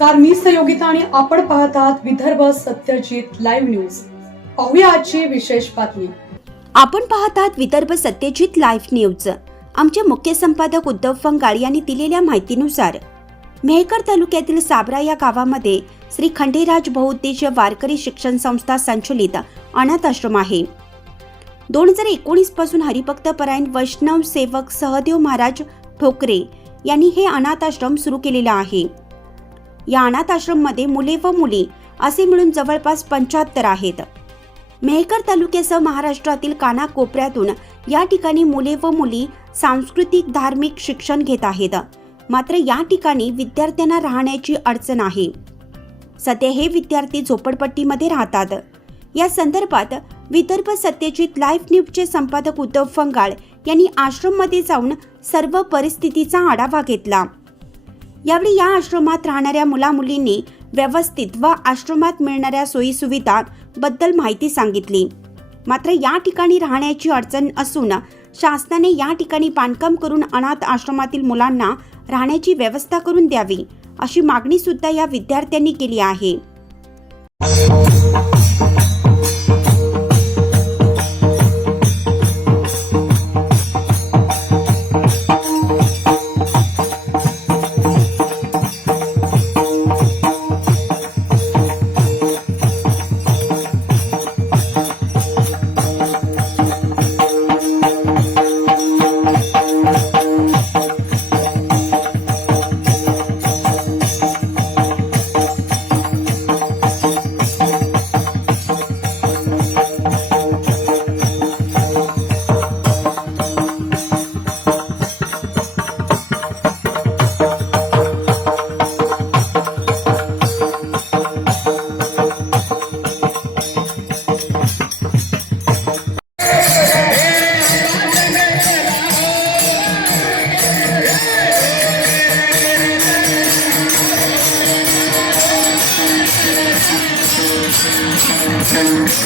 नमस्कार मी सहयोगिता आणि आपण पाहत आहात विदर्भ सत्यजित लाईव्ह न्यूज पाहूया आजची विशेष बातमी. आपण पाहत आहात विदर्भ सत्यजित लाईव्ह न्यूज आमचे मुख्य संपादक उद्धव फंगाळ यांनी दिलेल्या माहितीनुसार मेहकर तालुक्यातील साबरा या गावामध्ये श्री खंडेराज बहुउद्देशीय वारकरी शिक्षण संस्था संचलित अनाथ आश्रम आहे. दोन हजार एकोणीसपासून हरिभक्तपरायण वैष्णव सेवक सहदेव महाराज ठोकरे यांनी हे अनाथ आश्रम सुरू केलेलं आहे. या अनाथ आश्रममध्ये मुले व मुली असे मिळून जवळपास पंच्याहत्तर आहेत. मेहकर तालुक्यासह महाराष्ट्रातील कानाकोपऱ्यातून या ठिकाणी मुले व मुली सांस्कृतिक धार्मिक शिक्षण घेत आहेत. मात्र या ठिकाणी विद्यार्थ्यांना राहण्याची अडचण आहे. सध्या हे विद्यार्थी झोपडपट्टीमध्ये राहतात. या संदर्भात विदर्भ सत्यजित लाईव्ह न्यूजचे संपादक उद्धव फंगाळ यांनी आश्रममध्ये जाऊन सर्व परिस्थितीचा आढावा घेतला. यावेळी या आश्रमात राहणाऱ्या मुलामुलींनी व्यवस्थित व आश्रमात मिळणाऱ्या सोयीसुविधा बद्दल माहिती सांगितली. मात्र या ठिकाणी राहण्याची अडचण असून शासनाने या ठिकाणी बांधकाम करून अनाथ आश्रमातील मुलांना राहण्याची व्यवस्था करून द्यावी अशी मागणी सुद्धा या विद्यार्थ्यांनी केली आहे.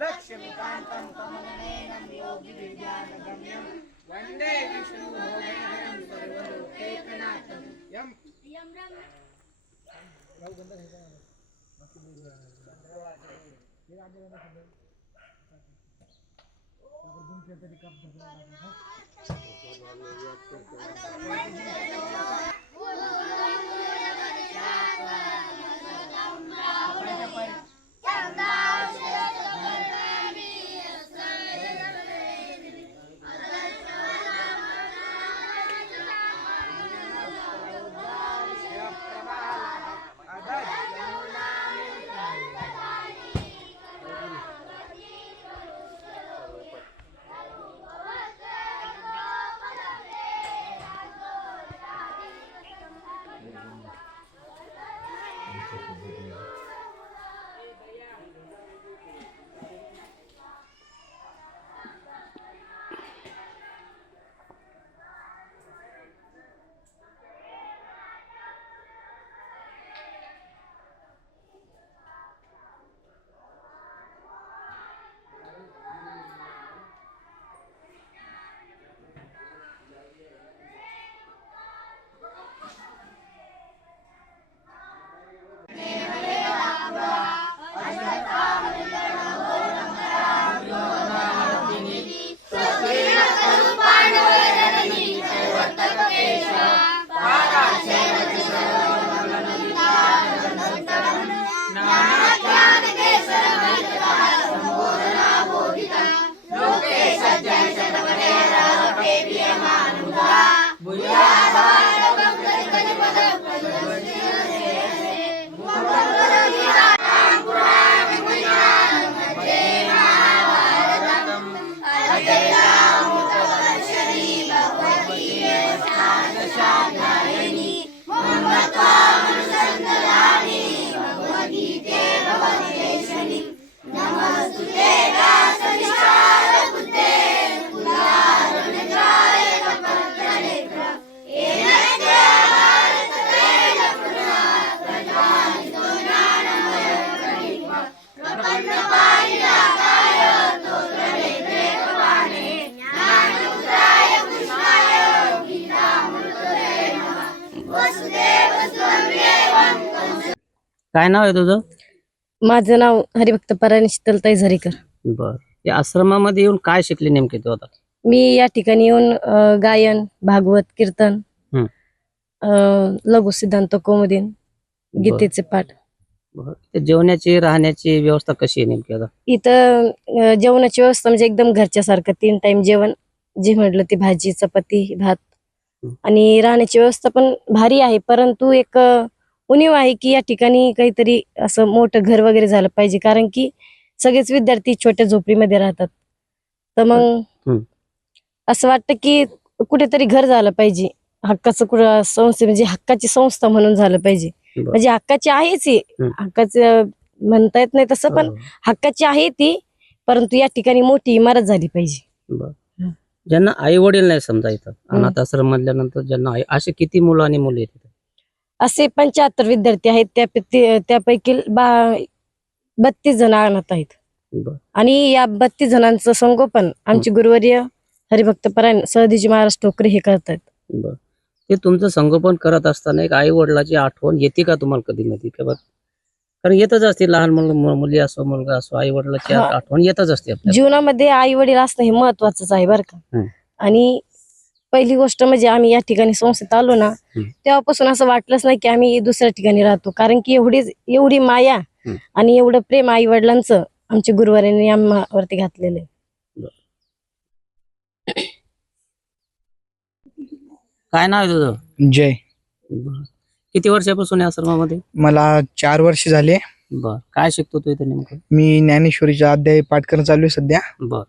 लक्ष्मीकान्तं तो कमलनयनं योगिविद्यानगम्यं वंदे विष्णुभोगेहरं सर्वलोकेकनाथं यं ये आगे वाला संदेश अगर घूम के तरीका बदलना है Thank you. काय नाव आहे तुझं? माझं नाव हरिभक्त परायण शीतलताई झरीकर. बर. या आश्रमामध्ये येऊन काय शिकले नेमके तू आता? मी या ठिकाणी येऊन अ, गायन भागवत कीर्तन. अ, लघु सिद्धांत कौमुदीन गीतेचे पाठ. बर. जेवण्याची राहण्याची व्यवस्था कशी आहे नेमकी आता? इथं अ, जेवणाची व्यवस्था म्हणजे एकदम घरच्यासारखं तीन टाइम जेवण जे म्हटलं ते भाजी चपाती भात. हं. आणि राहण्याची व्यवस्था पण भारी आहे परंतु एक अ, उणीव आहे की या ठिकाणी काहीतरी असं मोठं घर वगैरे झालं पाहिजे कारण की सगळेच विद्यार्थी छोट्या झोपडीमध्ये राहतात तर मग. असं वाटतं की कुठेतरी घर झालं पाहिजे हक्काचं कुठं संस्थे म्हणजे हक्काची संस्था म्हणून झालं पाहिजे. म्हणजे हक्काची आहेच ही. हक्काचं म्हणता येत नाही तसं पण हक्काची आहे ती परंतु या ठिकाणी मोठी इमारत झाली पाहिजे. ज्यांना आई वडील नाही समजा इथं हं. अनाथ आश्रम मधल्यानंतर ज्यांना आई असे किती मुलं आणि मुली आहेत इथं? असे पंच्याहत्तर विद्यार्थी आहेत. त्या त्यापैकी बा बत्तीस जण अनाथ आहेत. आणि या बत्तीस जणांचं संगोपन आमचे गुरुवर्य हरिभक्त परायण सहदीजी महाराज ठोकरे हे करतात बर. ते तुमचं संगोपन करत असताना एक आई वडिलाची आठवण येते का तुम्हाला कधी मध्ये का बघ कारण येतच असते लहान मुलं मुली असो मुलगा असो आई वडिलाची. आठवण येतच असते जीवनामध्ये आई वडील असणं हे महत्वाचंच आहे बरं का. आणि पहिली गोष्ट म्हणजे आम्ही या ठिकाणी संस्थेत आलो ना. तेव्हापासून असं वाटलंच नाही की आम्ही दुसऱ्या ठिकाणी राहतो. कारण की एवढी एवढी माया. आणि एवढं प्रेम आई वडिलांचं आमच्या गुरुवारांनी आम्हावरती घातलेलं आहे. काय नाव आहे तुझं? जय. किती वर्षापासून या आश्रमामध्ये? मला चार वर्ष झाले. बर. काय शिकतो तू इथं नेमकं? मी ज्ञानेश्वरीचा अध्याय पाठ करणं चालू आहे सध्या. बर.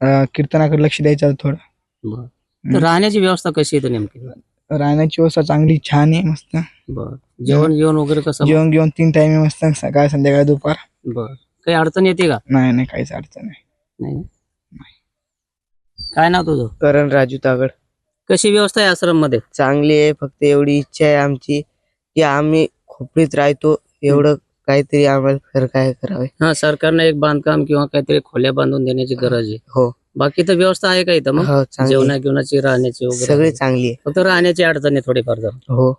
अं, कीर्तनाकडे लक्ष द्यायचं थोडं. बर. तर राहण्याची व्यवस्था कशी आहे इथं नेमकी? राहण्याची व्यवस्था चांगली छान आहे मस्त. बर. जेवण जेवण वगैरे कसं जेवण घेऊन तीन टाइम मस्त. सकाळ संध्याकाळ दुपार. बर. काही अडचण येते का? नाही नाही काहीच अडचण नाही. नाही काय नाव तुझं? करण राजू तागड. कशी व्यवस्था आहे आश्रममध्ये चांगली आहे फक्त एवढी इच्छा आहे आमची की आम्ही खोपडीत राहतो. एवढं काहीतरी आम्हाला खरं काय करावे. हा सरकारने एक बांधकाम किंवा काहीतरी खोल्या बांधून देण्याची गरज आहे. हो. बाकी तर व्यवस्था आहे का इथं मग? हो चांगली. जेवणा. घेवणाची राहण्याची वगैरे? सगळी. चांगली आहे. फक्त राहण्याची अडचण आहे थोडीफार जर. हो.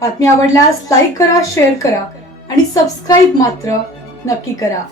बातमी आवडल्यास लाईक करा शेअर करा आणि सबस्क्राईब मात्र नक्की करा.